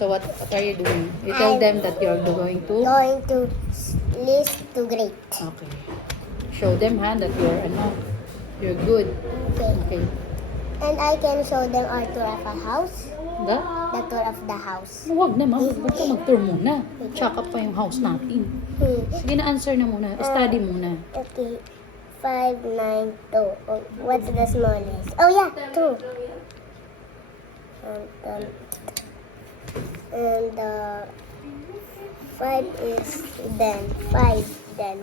So what are you doing? You tell them that you're going to... Going to list to grade. Okay. Show them, ha, that you're good. Okay. Okay. And I can show them our tour of a house. The? The tour of the house. Huwag naman. Huwag ka mag-tour muna. Check up pa yung house natin. Sige na, answer na muna. Study muna. Okay. 592. Oh, what's the smallest? Oh yeah, 2. And 5 is then 5 then.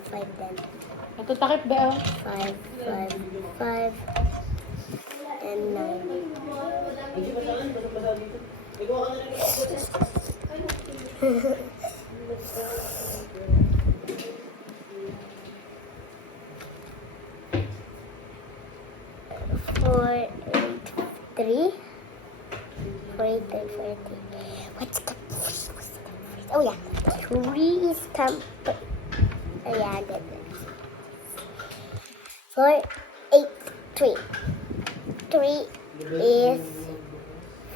Natutakip ba? 5 and 9. 4, 8, 3. 4, 8, 3. What's the first? Oh yeah, 3 is oh yeah, good. 4, 8, 3. 3 is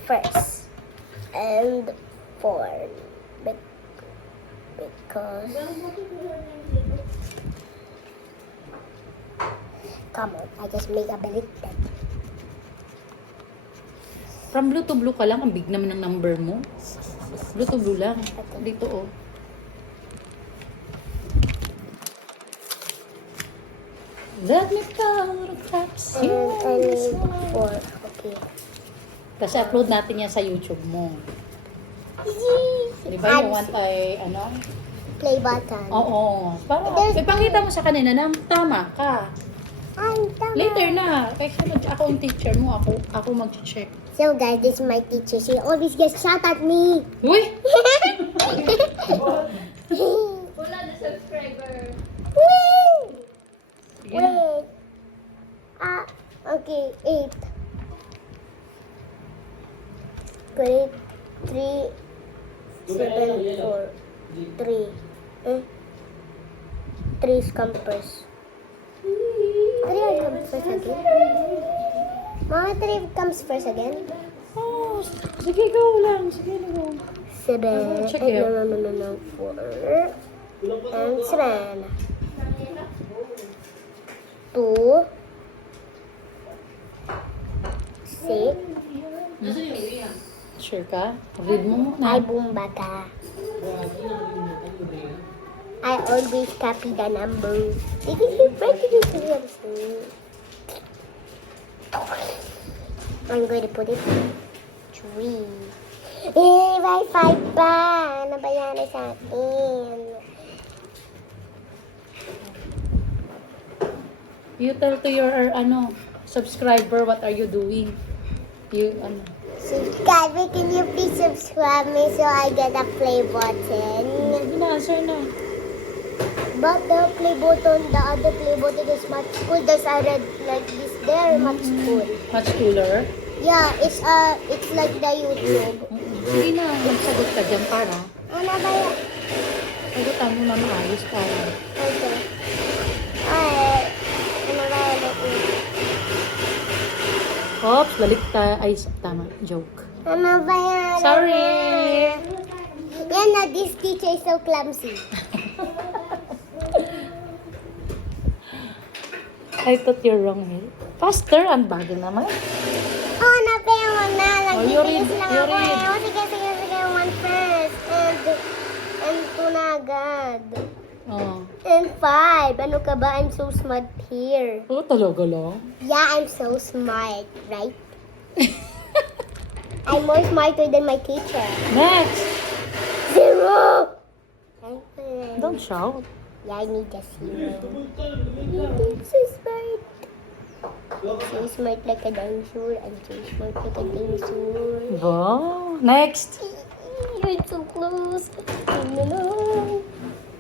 first, and 4 because come on, I just make a believe that. From blue to blue ka lang. Ang big naman ng number mo. Blue to blue lang. Dito, oh. Let me count taps. And I need 4. Okay. Tapos upload natin yan sa YouTube mo. Di ba yung want ay, Play button. Oo. Para, There's- ipakita mo sa kanila na tama ka. I'm done. Later na. Kasi ako yung teacher mo. Ako mag-check. So guys, this is my teacher. She always gets shot at me. Uy! Wala na subscriber. Wait. Sige na. Wait. Okay, 8. Great. 3, 7, 4, 3. 3 is come first. 3 comes first again. Mama, 3 comes first again. Oh, sige, go lang. Sige, go. 7. Check it out. No. 4. And 7. 2. 6. Sure ka? Read mo muna. Ay, bumbaka. I always copy the number. I'm going to put it 3. May 5 pa. Ano ba yan sa akin? You tell to your, subscriber what are you doing. Subscribe, can you please subscribe me so I get a play button? Answer na. But the play button, the other play button is much cool. There's a red like this there, much cool. Much cooler. Yeah, it's like the YouTube. Sige na, magsagot ka dyan para. Ano ba yan? Sagutan mo na maayos para. Okay. Ay, ano ba yan? Oops, baliktad. Ay, tama. Joke. Ano ba yan? Sorry. Yan na, this teacher is so clumsy. I thought you're wrong, eh. Faster, ang bagal naman. Oh, napayan mo na. you read, Nag-finish lang you ako read. eh. Oh, sige, one first. And 2 na agad. Oh. And 5. Ano ka ba? I'm so smart here. Oh, talaga lang. Yeah, I'm so smart, right? I'm more smarter than my teacher. Next. 0! Don't shout. Yeah, I need a 0. I'm so smart. So smart like a dinosaur. I'm so smart like a dinosaur. Wow. Next. You're so close. No.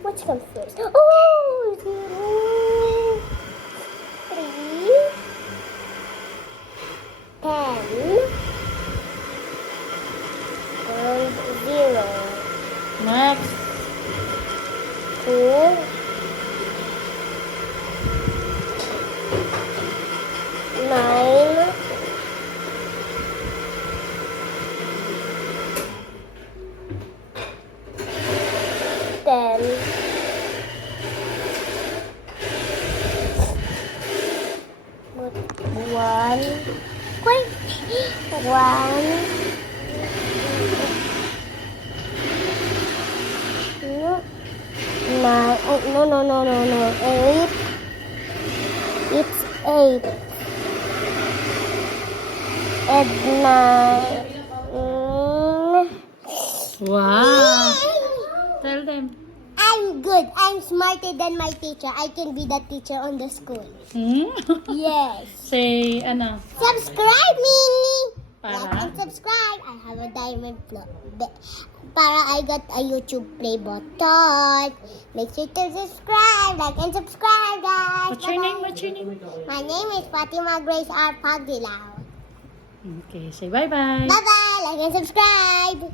What comes first? Oh, 0. 3. 10. And 0. Next. 2. 9. No. 8. It's 8. And 9. Wow. Tell them. I'm good. I'm smarter than my teacher. I can be the teacher on the school. Hmm? Yes. Say, ano? Subscribe me. Para? Like and subscribe. I have a diamond para I got a YouTube play button. Make sure to subscribe. Like and subscribe, guys. What's your name? Bye-bye. What's your name? My name is Fatima Grace R. Pagdilaw. Okay, say bye-bye. Bye-bye. Like and subscribe.